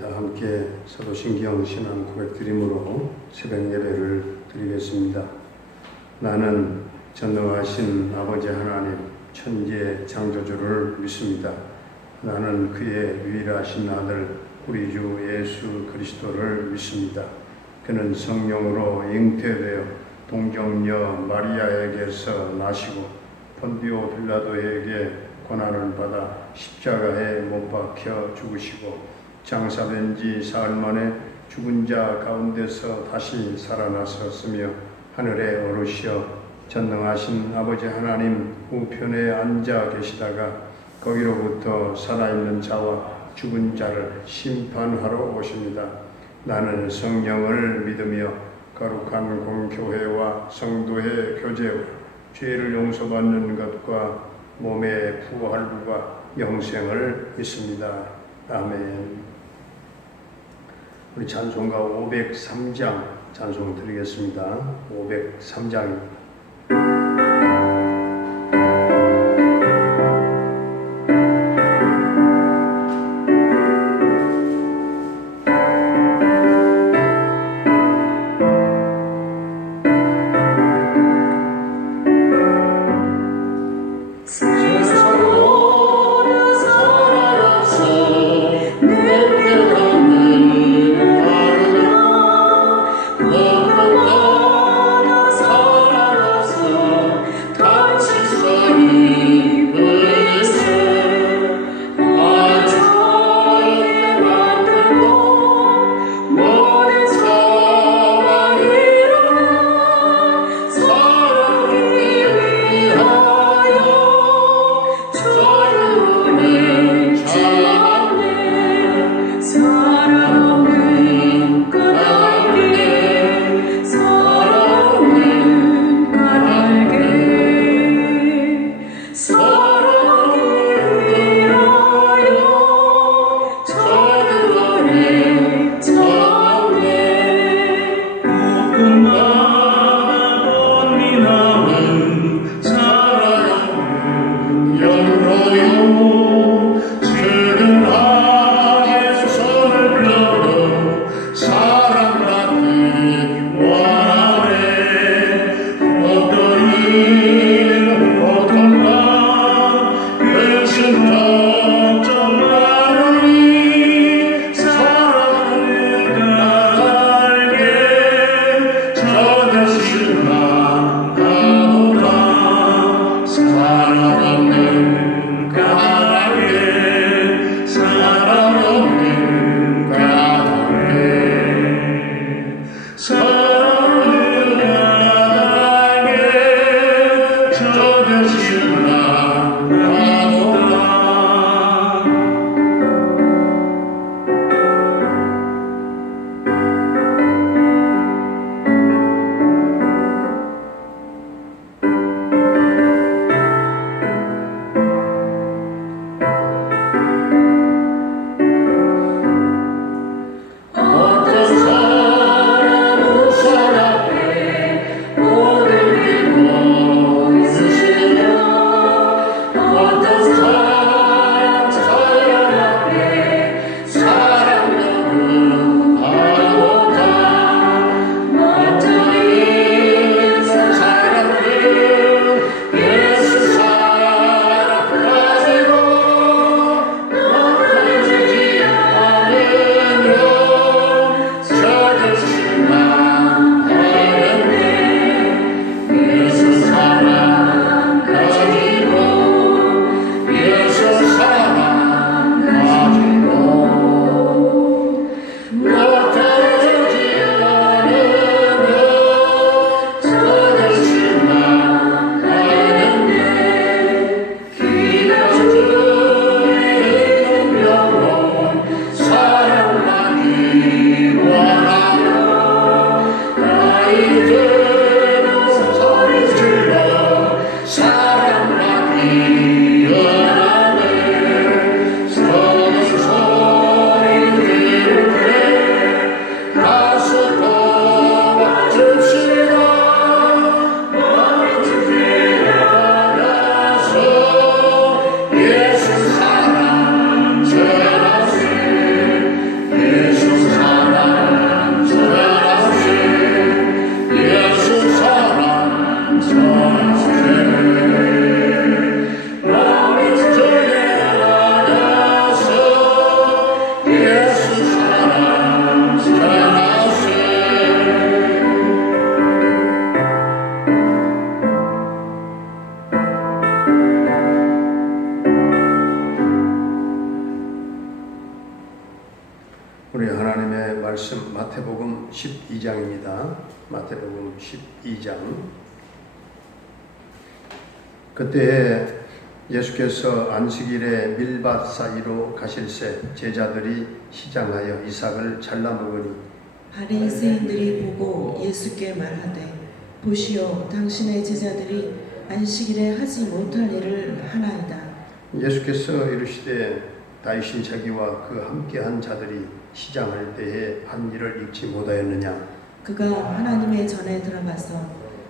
다 함께 사도신경 신앙 고백드림으로 새벽 예배를 드리겠습니다. 나는 전능하신 아버지 하나님 천지의 창조주를 믿습니다. 나는 그의 유일하신 아들 우리 주 예수 그리스도를 믿습니다. 그는 성령으로 잉태되어 동정녀 마리아에게서 나시고 본디오 빌라도에게 고난을 받아 십자가에 못 박혀 죽으시고 장사된 지 사흘 만에 죽은 자 가운데서 다시 살아나셨으며 하늘에 오르시어 전능하신 아버지 하나님 우편에 앉아 계시다가 거기로부터 살아있는 자와 죽은 자를 심판하러 오십니다. 나는 성령을 믿으며 거룩한 공교회와 성도의 교제와 죄를 용서받는 것과 몸의 부활과 영생을 믿습니다. 아멘. 우리 찬송가 503장 찬송 드리겠습니다. 503장입니다. 사랑하는 우리 하나님의 말씀 마태복음 12장입니다. 마태복음 12장. 그때 예수께서 안식일에 밀밭 사이로 가실새 제자들이 시장하여 이삭을 잘라 먹으니 바리새인들이 보고 예수께 말하되 보시오 당신의 제자들이 안식일에 하지 못할 일을 하나이다. 예수께서 이르시되 다윗인 자기와 그 함께한 자들이 시장할 때에 한 일을 잊지 못하였느냐. 그가 하나님의 전에 들어가서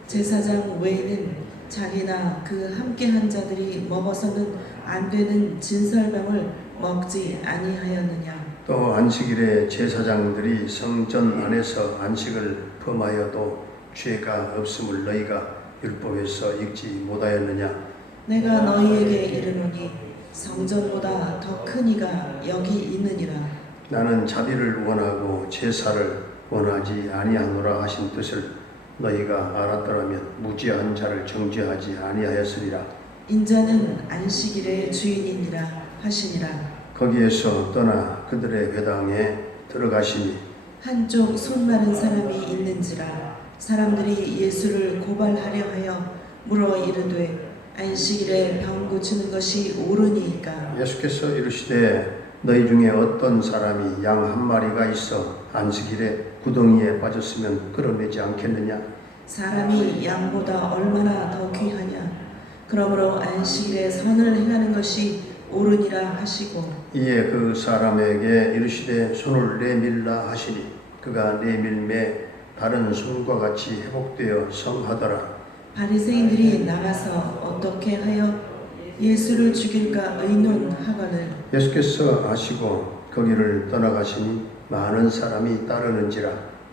제사장 외에는 자기나 그 함께한 자들이 먹어서는 안 되는 진설병을 먹지 아니하였느냐. 또 안식일에 제사장들이 성전 안에서 안식을 범하여도 죄가 없음을 너희가 율법에서 읽지 못하였느냐. 내가 너희에게 이르노니 성전보다 더 큰 이가 여기 있느니라. 나는 자비를 원하고 제사를 원하지 아니하노라 하신 뜻을 너희가 알았더라면 무죄한 자를 정죄하지 아니하였으리라. 인자는 안식일의 주인이니라 하시니라. 거기에서 떠나 그들의 회당에 들어가시니 한쪽 손 마른 사람이 있는지라. 사람들이 예수를 고발하려 하여 물어 이르되 안식일에 병 고치는 것이 옳으니이까. 예수께서 이르시되 너희 중에 어떤 사람이 양 한 마리가 있어 안식일에 구덩이에 빠졌으면 끌어내지 않겠느냐. 사람이 양보다 얼마나 더 귀하냐. 그러므로 안식일에 선을 행하는 것이 옳으니라 하시고 이에 그 사람에게 이르시되 손을 내밀라 하시니 그가 내밀매 다른 손과 같이 회복되어 성하더라. 바리새인들이 나가서 어떻게 하여 예수를 죽일까 의논하거늘 예수께서 아시고 거기를 떠나가시니 많은 사람이 따르는지라.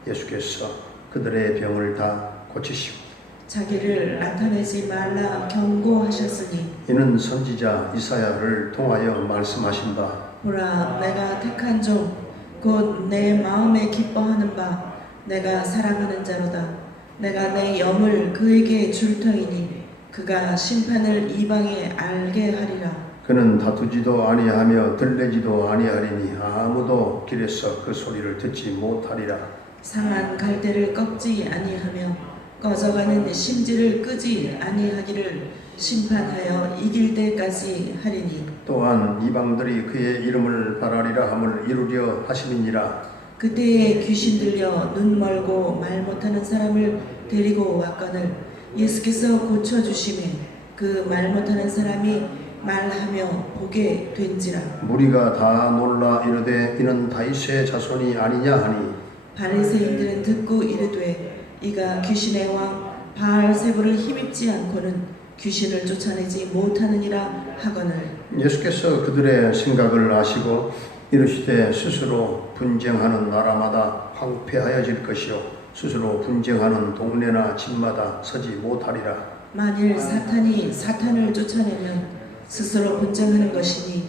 예수께서 그들의 병을 다 고치시고 자기를 나타내지 말라 경고하셨으니 이는 선지자 이사야를 통하여 말씀하신 바 보라 내가 택한 종 곧 내 마음에 기뻐하는 바 내가 사랑하는 자로다. 내가 내 영을 그에게 줄 터이니 그가 심판을 이방에 알게 하리라. 그는 다투지도 아니하며 들레지도 아니하리니 아무도 길에서 그 소리를 듣지 못하리라. 상한 갈대를 꺾지 아니하며 꺼져가는 심지를 끄지 아니하기를 심판하여 이길 때까지 하리니 또한 이방들이 그의 이름을 바라리라 함을 이루려 하심이니라. 그때에 귀신 들려 눈 멀고 말 못하는 사람을 데리고 왔거늘 예수께서 고쳐주심에 그 말 못하는 사람이 말하며 보게 된지라. 무리가 다 놀라 이르되 이는 다윗의 자손이 아니냐 하니 바리새인들은 듣고 이르되 이가 귀신의 왕 바알세불을 힘입지 않고는 귀신을 쫓아내지 못하느니라 하거늘 예수께서 그들의 생각을 아시고 이르시되 스스로 분쟁하는 나라마다 황폐하여질 것이요 스스로 분쟁하는 동네나 집마다 서지 못하리라. 만일 사탄이 사탄을 쫓아내면 스스로 분쟁하는 것이니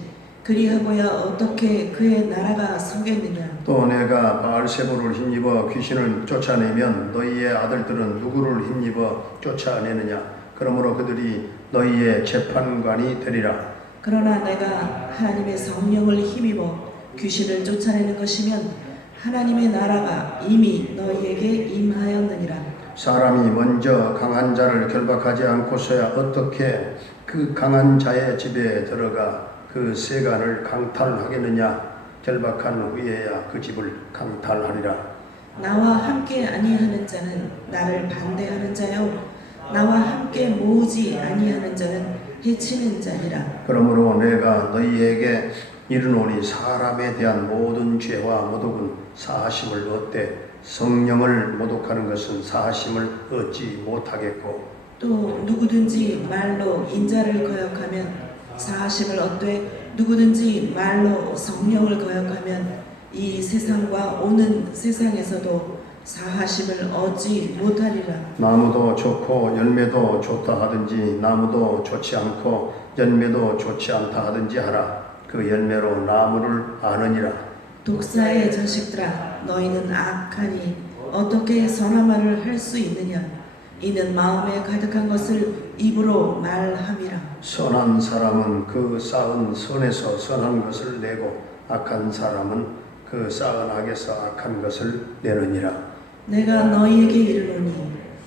그리하고야 어떻게 그의 나라가 서겠느냐. 또 내가 바알세불을 힘입어 귀신을 쫓아내면 너희의 아들들은 누구를 힘입어 쫓아내느냐. 그러므로 그들이 너희의 재판관이 되리라. 그러나 내가 하나님의 성령을 힘입어 귀신을 쫓아내는 것이면 하나님의 나라가 이미 너희에게 임하였느니라. 사람이 먼저 강한 자를 결박하지 않고서야 어떻게 그 강한 자의 집에 들어가 그 세간을 강탈하겠느냐. 결박한 후에야 그 집을 강탈하리라. 나와 함께 아니하는 자는 나를 반대하는 자요 나와 함께 모으지 아니하는 자는 해치는 자니라. 그러므로 내가 너희에게 이르노니 사람에 대한 모든 죄와 모독은 사하심을 얻되 성령을 모독하는 것은 사하심을 얻지 못하겠고 또 누구든지 말로 인자를 거역하면 사하심을 얻되 누구든지 말로 성령을 거역하면 이 세상과 오는 세상에서도 사하심을 얻지 못하리라. 나무도 좋고 열매도 좋다 하든지 나무도 좋지 않고 열매도 좋지 않다 하든지 하라. 그 열매로 나무를 아느니라. 독사의 자식들아 너희는 악하니 어떻게 선한 말을 할 수 있느냐. 이는 마음에 가득한 것을 입으로 말함이라. 선한 사람은 그 쌓은 선에서 선한 것을 내고 악한 사람은 그 쌓은 악에서 악한 것을 내느니라. 내가 너희에게 이르노니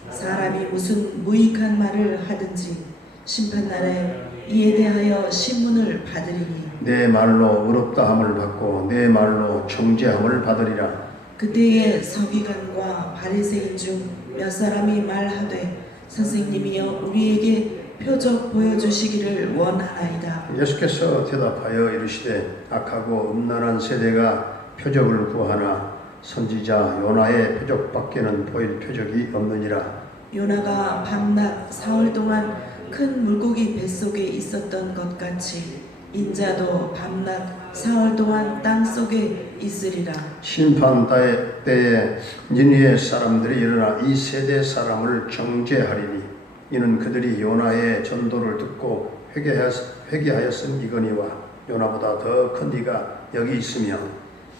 사람이 무슨 무익한 말을 하든지 심판날에 이에 대하여 신문을 받으리니 내 말로 의롭다함을 받고 내 말로 정죄함을 받으리라. 그때에 서기관과 바리새인 중 몇 사람이 말하되 선생님이여 우리에게 표적 보여주시기를 원하나이다. 예수께서 대답하여 이르시되 악하고 음란한 세대가 표적을 구하나 선지자 요나의 표적밖에는 보일 표적이 없느니라. 요나가 밤낮 사흘 동안 큰 물고기 뱃속에 있었던 것 같이 인자도 밤낮 사흘 동안 땅 속에 있으리라. 심판 때에 니느웨 사람들이 일어나 이 세대 사람을 정죄하리니 이는 그들이 요나의 전도를 듣고 회개하였음이거니와 요나보다 더 큰 이가 여기 있으며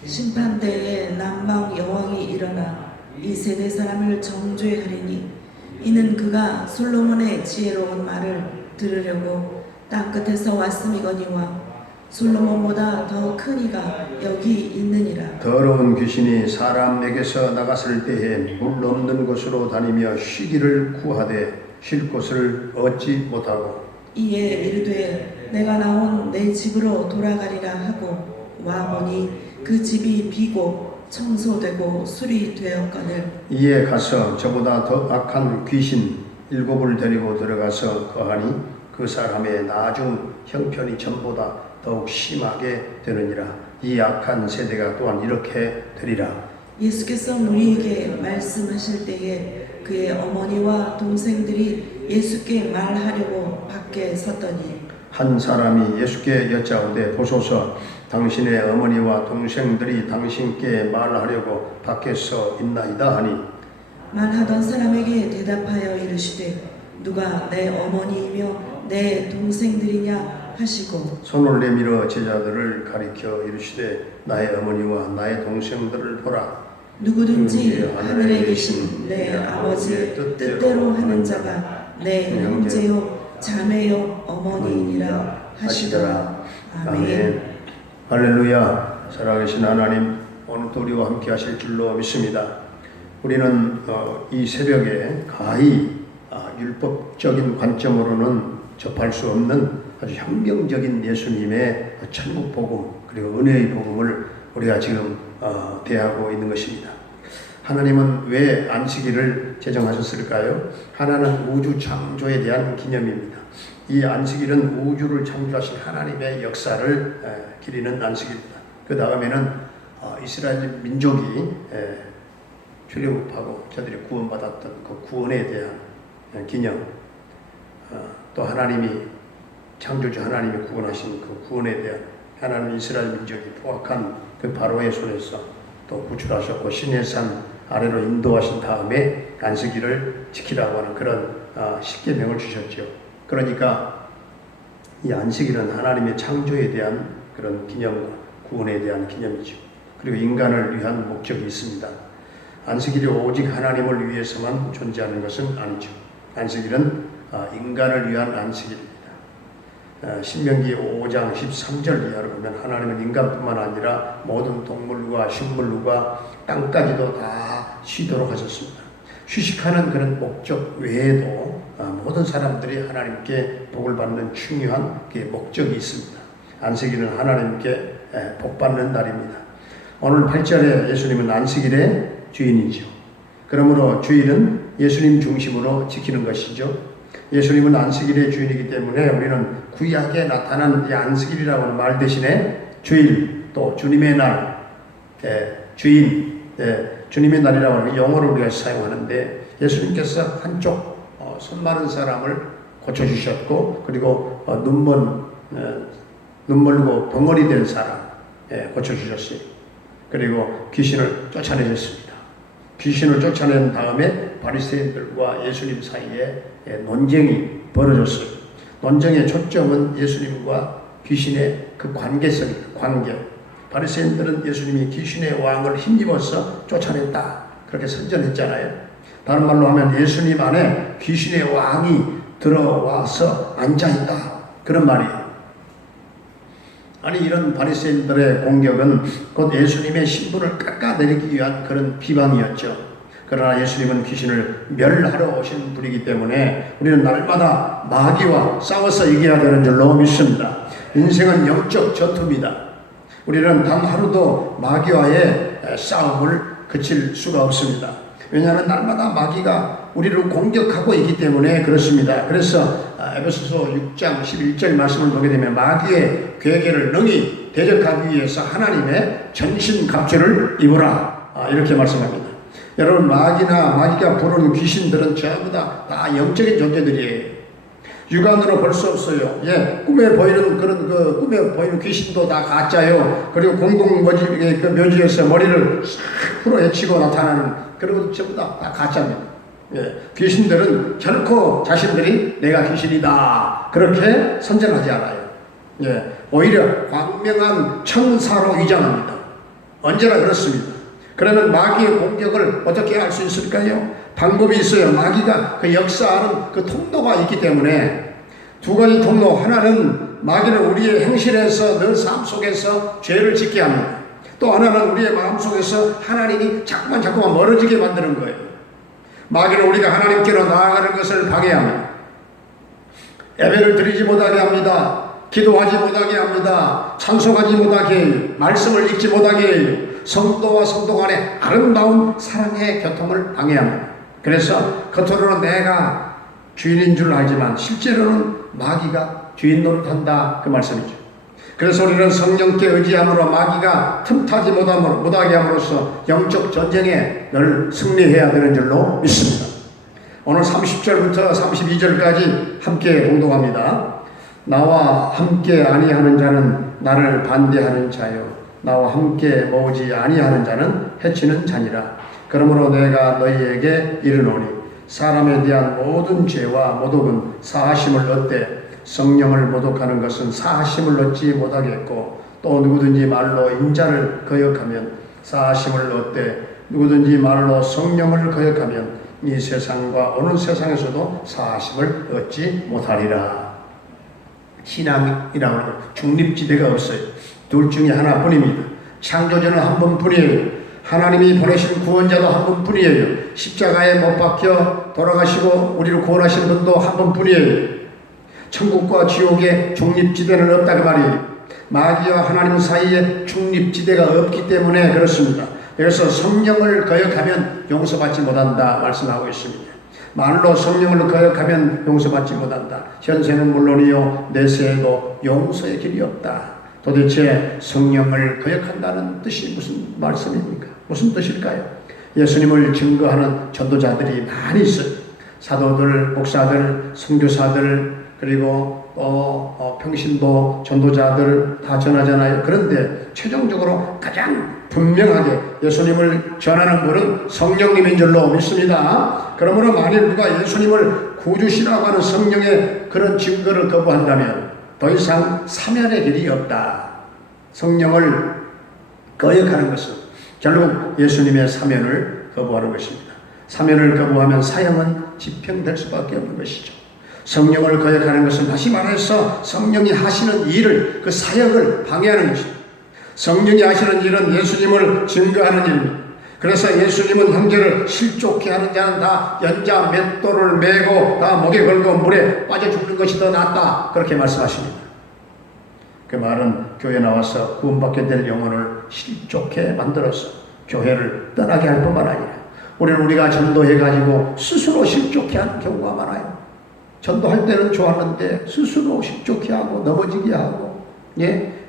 심판 때에 남방 여왕이 일어나 이 세대 사람을 정죄하리니 이는 그가 솔로몬의 지혜로운 말을 들으려고 땅 끝에서 왔음이거니와 솔로몬보다 더 큰 이가 여기 있느니라. 더러운 귀신이 사람에게서 나갔을 때에 물 없는 곳으로 다니며 쉬기를 구하되 쉴 곳을 얻지 못하고 이에 이르되 내가 나온 내 집으로 돌아가리라 하고 와보니 그 집이 비고 청소되고 수리되었거늘 이에 가서 저보다 더 악한 귀신 7을 데리고 들어가서 거하니 그 사람의 나중 형편이 전보다 더욱 심하게 되느니라. 이 악한 세대가 또한 이렇게 되리라. 예수께서 우리에게 말씀하실 때에 그의 어머니와 동생들이 예수께 말하려고 밖에 섰더니 한 사람이 예수께 여짜오되 보소서 당신의 어머니와 동생들이 당신께 말하려고 밖에서 있나이다 하니 말하던 사람에게 대답하여 이르시되 누가 내 어머니이며 내 동생들이냐 하시고 손을 내밀어 제자들을 가리켜 이르시되 나의 어머니와 나의 동생들을 보라. 누구든지 하늘에 계신 내 아버지의 뜻대로 하는 자가 내 형제요 자매요 어머니이니라 하시더라. 아멘. 할렐루야. 살아계신 하나님 오늘도 우리와 함께 하실 줄로 믿습니다. 우리는 이 새벽에 가히 율법적인 관점으로는 접할 수 없는 아주 혁명적인 예수님의 천국 복음 그리고 은혜의 복음을 우리가 지금 대하고 있는 것입니다. 하나님은 왜 안식일을 제정하셨을까요? 하나는 우주 창조에 대한 기념입니다. 이 안식일은 우주를 창조하신 하나님의 역사를 기리는 안식일입니다. 그 다음에는 이스라엘 민족이 출애굽하고 저들이 구원받았던 그 구원에 대한 기념, 또 하나님이 창조주 하나님이 구원하신 그 구원에 대한 하나님 이스라엘 민족이 포악한 그 바로의 손에서 또 구출하셨고 신의 산 아래로 인도하신 다음에 안식일을 지키라고 하는 그런 십계명을 주셨죠. 그러니까 이 안식일은 하나님의 창조에 대한 그런 기념과 구원에 대한 기념이죠. 그리고 인간을 위한 목적이 있습니다. 안식일이 오직 하나님을 위해서만 존재하는 것은 아니죠. 안식일은 인간을 위한 안식일입니다. 신명기 5장 13절 이하를 보면 하나님은 인간뿐만 아니라 모든 동물과 식물과 땅까지도 다 쉬도록 하셨습니다. 휴식하는 그런 목적 외에도 모든 사람들이 하나님께 복을 받는 중요한 목적이 있습니다. 안식일은 하나님께 복 받는 날입니다. 오늘 8절에 예수님은 안식일의 주인이죠. 그러므로 주일은 예수님 중심으로 지키는 것이죠. 예수님은 안식일의 주인이기 때문에 우리는 구약에 나타난 이 안식일이라고 하는 말 대신에 주일 또 주님의 날, 주인, 주님의 날이라고 하는 영어를 우리가 사용하는데 예수님께서 한쪽 손 마른 사람을 고쳐주셨고 그리고 눈 멀고 벙어리 된 사람 고쳐주셨어요. 그리고 귀신을 쫓아내셨습니다. 귀신을 쫓아낸 다음에 바리새인들과 예수님 사이에 논쟁이 벌어졌어요. 논쟁의 초점은 예수님과 귀신의 그 관계성입니다. 관계. 바리새인들은 예수님이 귀신의 왕을 힘입어서 쫓아냈다. 그렇게 선전했잖아요. 다른 말로 하면 예수님 안에 귀신의 왕이 들어와서 앉아있다. 그런 말이에요. 아니 이런 바리새인들의 공격은 곧 예수님의 신분을 깎아내리기 위한 그런 비방이었죠. 그러나 예수님은 귀신을 멸하러 오신 분이기 때문에 우리는 날마다 마귀와 싸워서 이겨야 되는 줄로 믿습니다. 인생은 영적 전투입니다. 우리는 단 하루도 마귀와의 싸움을 그칠 수가 없습니다. 왜냐하면 날마다 마귀가 우리를 공격하고 있기 때문에 그렇습니다. 그래서 에베소서 6장 11절 말씀을 보게 되면 마귀의 괴계를 능히 대적하기 위해서 하나님의 전신갑주를 입으라 이렇게 말씀합니다. 여러분 마귀가 부르는 귀신들은 전부 다 영적인 존재들이에요. 육안으로 볼 수 없어요. 꿈에 보이는 꿈에 보이는 귀신도 다 가짜요. 그리고 묘지에서 머리를 싹 풀어헤치고 나타나는 그런 것도 전부 다 가짜입니다. 귀신들은 결코 자신들이 내가 귀신이다 그렇게 선전하지 않아요. 오히려 광명한 천사로 위장합니다. 언제나 그렇습니다. 그러면 마귀의 공격을 어떻게 할 수 있을까요? 방법이 있어요. 마귀가 그 역사하는 그 통로가 있기 때문에 두 가지 통로. 하나는 마귀는 우리의 행실에서 늘 삶 속에서 죄를 짓게 합니다. 또 하나는 우리의 마음 속에서 하나님이 자꾸만 멀어지게 만드는 거예요. 마귀는 우리가 하나님께로 나아가는 것을 방해합니다. 예배를 드리지 못하게 합니다. 기도하지 못하게 합니다. 찬송하지 못하게 해요. 말씀을 읽지 못하게 해요. 성도와 성도 간의 아름다운 사랑의 교통을 방해합니다. 그래서 겉으로는 내가 주인인 줄 알지만 실제로는 마귀가 주인 노릇한다 그 말씀이죠. 그래서 우리는 성령께 의지함으로 마귀가 틈타지 못하게 함으로써 영적 전쟁에 늘 승리해야 되는 줄로 믿습니다. 오늘 30절부터 32절까지 함께 봉독합니다. 나와 함께 아니하는 자는 나를 반대하는 자요 나와 함께 모으지 아니하는 자는 해치는 자니라. 그러므로 내가 너희에게 이르노니 사람에 대한 모든 죄와 모독은 사하심을 얻되 성령을 모독하는 것은 사하심을 얻지 못하겠고 또 누구든지 말로 인자를 거역하면 사하심을 얻되 누구든지 말로 성령을 거역하면 이 세상과 어느 세상에서도 사하심을 얻지 못하리라. 신앙이라고 하는 중립지대가 없어요. 둘 중에 하나뿐입니다. 창조주는 한 분뿐이에요. 하나님이 보내신 구원자도 한 분뿐이에요. 십자가에 못 박혀 돌아가시고 우리를 구원하신 분도 한 분뿐이에요. 천국과 지옥의 중립지대는 없다 그 말이에요. 마귀와 하나님 사이에 중립지대가 없기 때문에 그렇습니다. 그래서 성령을 거역하면 용서받지 못한다 말씀하고 있습니다. 말로 성령을 거역하면 용서받지 못한다. 현세는 물론이요 내세에도 용서의 길이 없다. 도대체 성령을 거역한다는 뜻이 무슨 말씀입니까? 무슨 뜻일까요? 예수님을 증거하는 전도자들이 많이 있어요. 사도들, 목사들, 선교사들, 그리고 평신도 전도자들 다 전하잖아요. 그런데 최종적으로 가장 분명하게 예수님을 전하는 분은 성령님인 줄로 믿습니다. 그러므로 만일 누가 예수님을 구주시라고 하는 성령의 그런 증거를 거부한다면 더 이상 사면의 길이 없다. 성령을 거역하는 것은 결국 예수님의 사면을 거부하는 것입니다. 사면을 거부하면 사형은 집행될 수밖에 없는 것이죠. 성령을 거역하는 것은 다시 말해서 성령이 하시는 일을 그 사역을 방해하는 것입니다. 성령이 하시는 일은 예수님을 증거하는 일입니다. 그래서 예수님은 형제를 실족해 하는 자는 다 연자 맷돌을 메고 다 목에 걸고 물에 빠져 죽는 것이 더 낫다 그렇게 말씀하십니다. 그 말은 교회 나와서 구원받게 될 영혼을 실족해 만들어서 교회를 떠나게 할 뿐만 아니라 우리가 전도해가지고 스스로 실족해 하는 경우가 많아요. 전도할 때는 좋았는데 스스로 실족해 하고 넘어지게 하고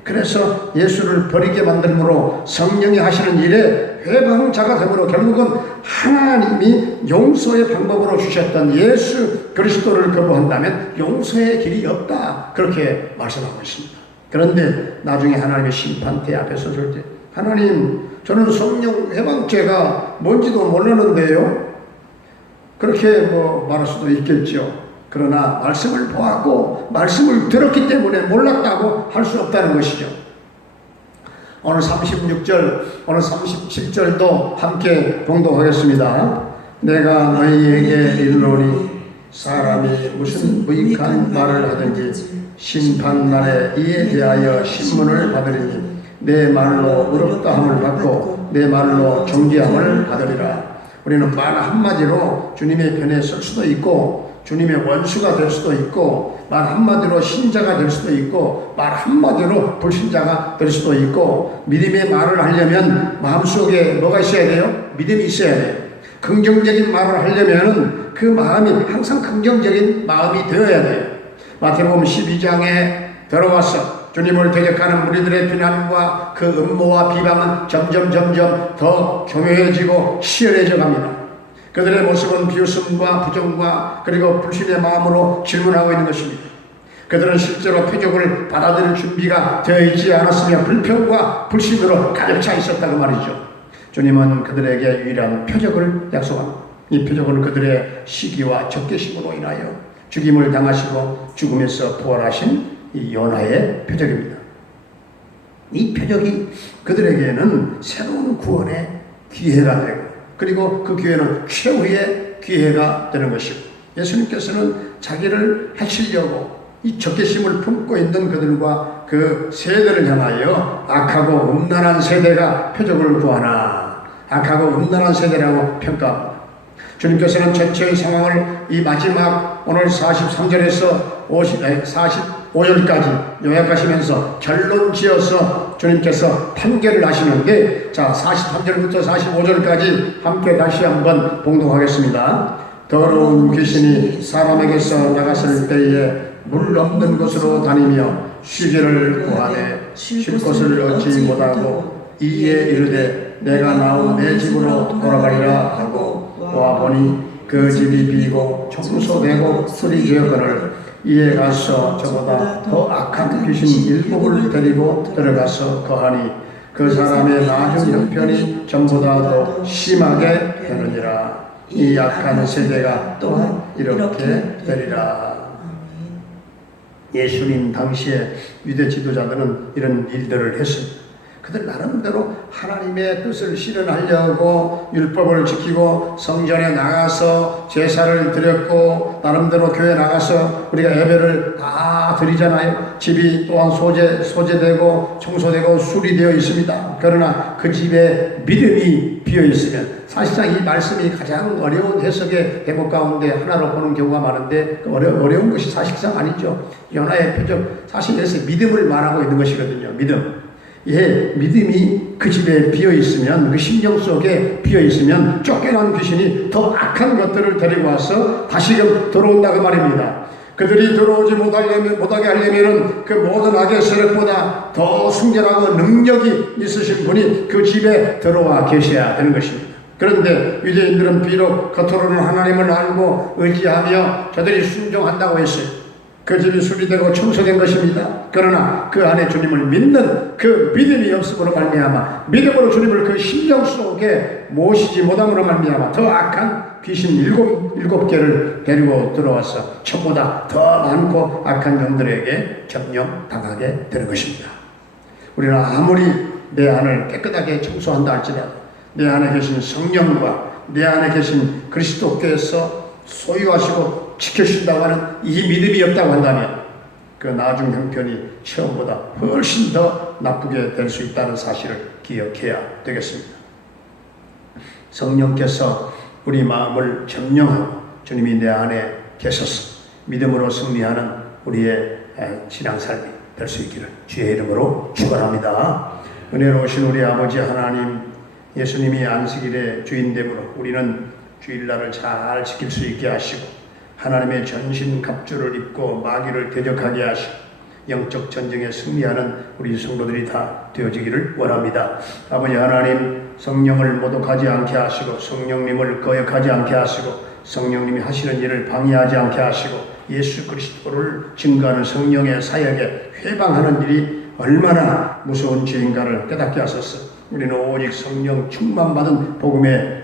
그래서 예수를 버리게 만들므로 성령이 하시는 일에 회방자가 되므로 결국은 하나님이 용서의 방법으로 주셨던 예수 그리스도를 거부한다면 용서의 길이 없다 그렇게 말씀하고 있습니다. 그런데 나중에 하나님의 심판대 앞에 섰을 때 하나님 저는 성령 회방죄가 뭔지도 몰랐는데요 그렇게 말할 수도 있겠죠. 그러나 말씀을 보았고 말씀을 들었기 때문에 몰랐다고 할 수 없다는 것이죠. 오늘 36절 오늘 37절도 함께 봉독하겠습니다. 내가 너희에게 이르노니 사람이 무슨 무익한 말을 하든지 심판날에 이에 대하여 신문을 받으리니 내 말로 의롭다함을 받고 내 말로 정죄함을 받으리라. 우리는 말 한마디로 주님의 편에 설 수도 있고 주님의 원수가 될 수도 있고 말 한마디로 신자가 될 수도 있고 말 한마디로 불신자가 될 수도 있고 믿음의 말을 하려면 마음속에 뭐가 있어야 돼요? 믿음이 있어야 돼요. 긍정적인 말을 하려면 그 마음이 항상 긍정적인 마음이 되어야 돼요. 마태복음 12장에 들어와서 주님을 대적하는 무리들의 비난과 그 음모와 비방은 점점 더 교묘해지고 치열해져 갑니다. 그들의 모습은 비웃음과 부정과 그리고 불신의 마음으로 질문하고 있는 것입니다. 그들은 실제로 표적을 받아들일 준비가 되어 있지 않았으며 불평과 불신으로 가득 차 있었다고 말이죠. 주님은 그들에게 유일한 표적을 약속합니다. 이 표적은 그들의 시기와 적개심으로 인하여 죽임을 당하시고 죽음에서 부활하신 이 요나의 표적입니다. 이 표적이 그들에게는 새로운 구원의 기회가 되고 그리고 그 기회는 최후의 기회가 되는 것이고 예수님께서는 자기를 해치려고 이 적개심을 품고 있는 그들과 그 세대를 향하여 악하고 음란한 세대가 표적을 구하나 악하고 음란한 세대라고 평가합니다. 주님께서는 전체의 상황을 이 마지막 오늘 43절에서 45절까지 요약하시면서 결론 지어서 주님께서 판결을 하시는데 자 43절부터 45절까지 함께 다시 한번 봉독하겠습니다. 더러운 귀신이 사람에게서 나갔을 때에 물 없는 곳으로 다니며 쉬기를 구하되 쉴 곳을 얻지 못하고 이에 이르되 내가 나온 내 집으로 돌아가리라 하고 와보니 그 집이 비고 청소되고 술이 되었거늘 이에 가서 저보다 더 악한 귀신 7을 데리고 들어가서 거하니 그 사람의 나중 형편이 전보다 더 심하게 되느니라. 이 악한 세대가 또한 이렇게 되리라. 예수님 당시에 유대 지도자들은 이런 일들을 했습니다. 그들 나름대로 하나님의 뜻을 실현하려고 율법을 지키고 성전에 나가서 제사를 드렸고 나름대로 교회 나가서 우리가 예배를 다 드리잖아요. 집이 또한 소재되고 청소되고 수리되어 있습니다. 그러나 그 집에 믿음이 비어 있으면 사실상 이 말씀이 가장 어려운 해석의 대목 가운데 하나로 보는 경우가 많은데 어려운 것이 사실상 아니죠. 요나의 표적 사실 여기서 믿음을 말하고 있는 것이거든요. 예, 믿음이 그 집에 비어있으면 그 심령 속에 비어있으면 쫓겨난 귀신이 더 악한 것들을 데리고 와서 다시금 들어온다 그 말입니다. 그들이 들어오지 못하게 하려면 그 모든 악의 세력보다 더 순결하고 능력이 있으신 분이 그 집에 들어와 계셔야 되는 것입니다. 그런데 유대인들은 비록 겉으로는 하나님을 알고 의지하며 저들이 순종한다고 했어요. 그 집이 수리되고 청소된 것입니다. 그러나 그 안에 주님을 믿는 그 믿음이 없음으로 말미암아 믿음으로 주님을 그 심령 속에 모시지 못함으로 말미암아 더 악한 귀신 일곱 개를 데리고 들어와서 전보다 더 많고 악한 영들에게 점령당하게 되는 것입니다. 우리는 아무리 내 안을 깨끗하게 청소한다 할지라도 내 안에 계신 성령과 내 안에 계신 그리스도께서 소유하시고 지켜주신다고 하는 이 믿음이 없다고 한다면 그 나중 형편이 처음보다 훨씬 더 나쁘게 될 수 있다는 사실을 기억해야 되겠습니다. 성령께서 우리 마음을 점령하고 주님이 내 안에 계셔서 믿음으로 승리하는 우리의 신앙살이 될 수 있기를 주의 이름으로 축원합니다. 은혜로우신 우리 아버지 하나님, 예수님이 안식일의 주인됨으로 우리는 주일날을 잘 지킬 수 있게 하시고 하나님의 전신 갑주를 입고 마귀를 대적하게 하시고 영적 전쟁에 승리하는 우리 성도들이 다 되어지기를 원합니다. 아버지 하나님, 성령을 모독하지 않게 하시고 성령님을 거역하지 않게 하시고 성령님이 하시는 일을 방해하지 않게 하시고 예수 그리스도를 증거하는 성령의 사역에 회방하는 일이 얼마나 무서운 죄인가를 깨닫게 하소서. 우리는 오직 성령 충만받은 복음의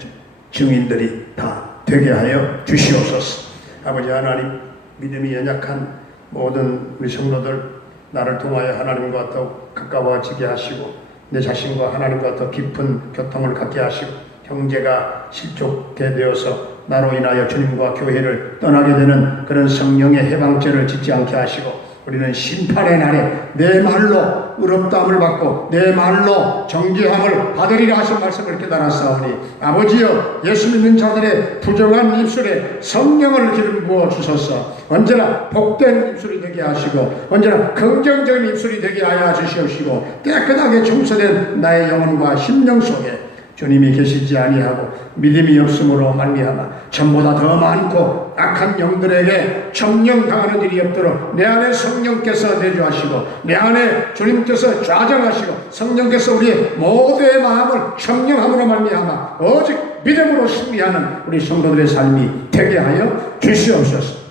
증인들이 다 되게 하여 주시옵소서. 아버지 하나님, 믿음이 연약한 모든 우리 성도들 나를 통하여 하나님과 더욱 가까워지게 하시고 내 자신과 하나님과 더 깊은 교통을 갖게 하시고 형제가 실족게 되어서 나로 인하여 주님과 교회를 떠나게 되는 그런 성령의 해방죄를 짓지 않게 하시고 우리는 심판의 날에 내 말로 의롭다함을 받고 내 말로 정죄함을 받으리라 하신 말씀을 깨달았사오니 아버지여 예수 믿는 자들의 부정한 입술에 성령을 기름 부어 주소서. 언제나 복된 입술이 되게 하시고 언제나 긍정적인 입술이 되게 하여 주시옵시고 깨끗하게 청소된 나의 영혼과 심령 속에 주님이 계시지 아니하고 믿음이 없음으로 말미암아 전보다 더 많고 악한 영들에게 점령 당하는 일이 없도록 내 안에 성령께서 내주하시고 내 안에 주님께서 좌정하시고 성령께서 우리의 모두의 마음을 점령함으로 말미암아 오직 믿음으로 승리하는 우리 성도들의 삶이 되게 하여 주시옵소서.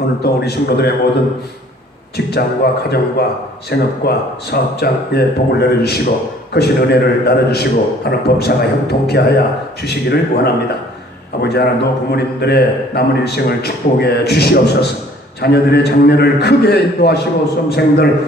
오늘 또 우리 성도들의 모든 직장과 가정과 생업과 사업장에 복을 내려주시고 크신 은혜를 나눠주시고 하는 범사가 형통케 하여 주시기를 원합니다. 아버지 하나님도 부모님들의 남은 일생을 축복해 주시옵소서. 자녀들의 장래를 크게 인도하시고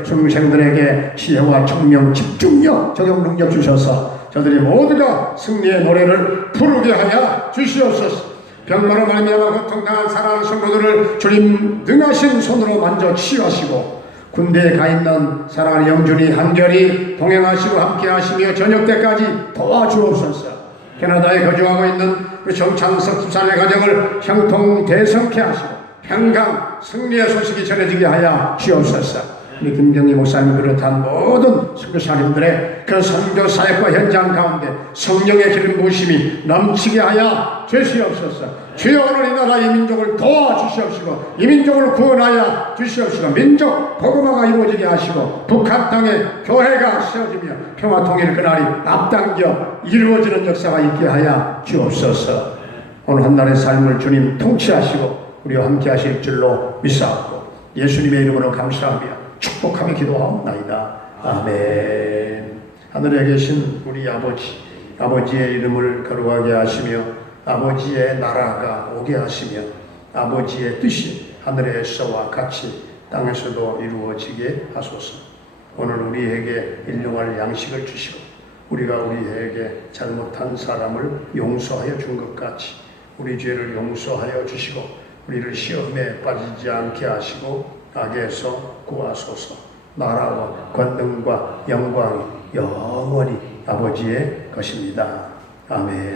수험생들에게 지혜와 청명, 집중력, 적용 능력 주셔서 저들이 모두가 승리의 노래를 부르게 하여 주시옵소서. 병마로 말미암아 고통당한 사랑하는 성도들을 주님 능하신 손으로 만져 치유하시고 군대에 가 있는 사랑하는 영준이 한결이 동행하시고 함께하시며 저녁 때까지 도와주옵소서. 캐나다에 거주하고 있는 우리 정창석 부산의 가정을 형통대성케 하시고 평강 승리의 소식이 전해지게 하여 주옵소서. 우리 김경희 목사님을 비롯한 모든 선교사님들의 그 선교 사역과 현장 가운데 성령의 기름 부으심이 넘치게 하여 주시옵소서. 주여 오늘 이 나라 이 민족을 도와주시옵시고 이 민족을 구원하여 주시옵시고 민족 복음화가 이루어지게 하시고 북한 땅에 교회가 세워지며 평화 통일 그날이 앞당겨 이루어지는 역사가 있게 하여 주옵소서. 오늘 한 날의 삶을 주님 통치하시고 우리와 함께 하실 줄로 믿사옵고 예수님의 이름으로 감사하며 축복하며 기도하옵나이다. 아멘. 하늘에 계신 우리 아버지의 이름을 거룩하게 하시며 아버지의 나라가 오게 하시며 아버지의 뜻이 하늘에서와 같이 땅에서도 이루어지게 하소서. 오늘 우리에게 일용할 양식을 주시고 우리가 우리에게 잘못한 사람을 용서하여 준 것 같이 우리 죄를 용서하여 주시고 우리를 시험에 빠지지 않게 하시고 악에서 구하소서. 나라와 권능과 영광이 영원히 아버지의 것입니다. 아멘.